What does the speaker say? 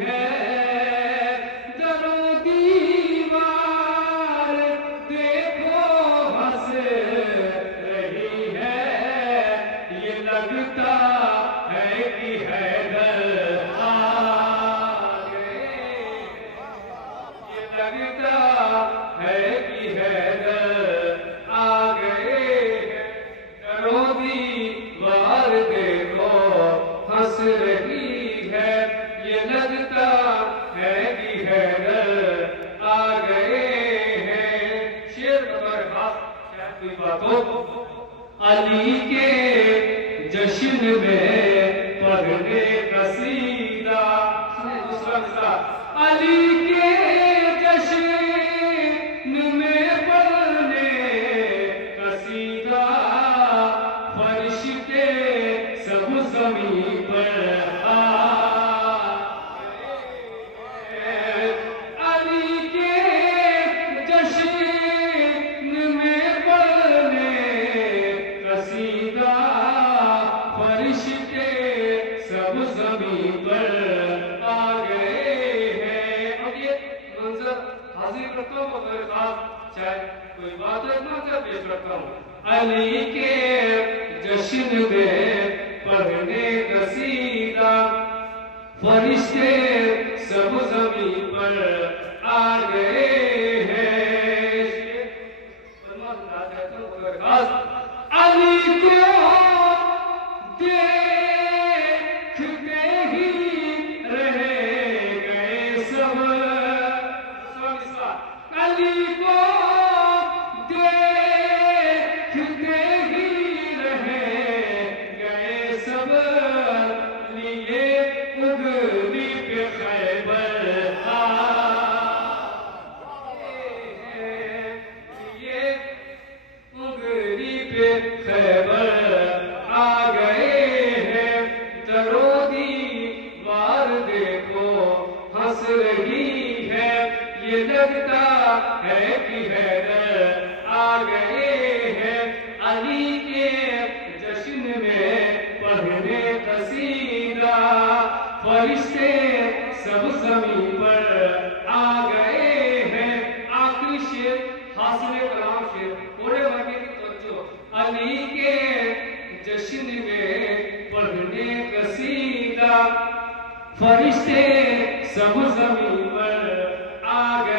ہے درو دیوار دیکھو ہنس رہی ہے یہ لگتا ہے کہ حیدر آ گئے یہ لگتا ہے کہ حیدر آ گئے درو دیوار دیکھو ہنس رہی ہے یہ لگتا ہے کہ حیدر آ گئے ہیں شیر نمبر خاص شاید کوئی بات ہو علی کے جشن میں پڑھنے قصیدہ دوسرا مصرع علی کے جشن میں پڑھنے قصیدہ فرشتے سب زمین پر علی کے جشن میں پڑھنے قصیدہ فرشتے سب زمین پر آ گئے ہیں اب یہ منظر حاضر رکھتا ہوں بغیر خاص چاہے کوئی بات رکھنا چاہے پیش رکھتا ہوں علی کے جشن میں پڑھنے قصیدہ فرشتے سب زمین پر آ گئے ہیں علی کو دیکھتے ہی رہ گئے سب علی کو دیکھتے ہی رہ گئے سب لیے اگلی پہ خیبر لیے اگلی پہ خیبر آ گئے ہیں درو دیوار دیکھو ہنس رہی ہے یہ لگتا ہے کہ حیدر آ گئے ہیں علی کے جشن میں پڑھنے قصیدہ فرشتے سب زمین پر آ گئے ہیں آخری شعر حاصل کلام شعر پورے واقعے کی توجہ علی کے جشن میں پڑھنے قصیدہ فرشتے سب زمین پر آ گئے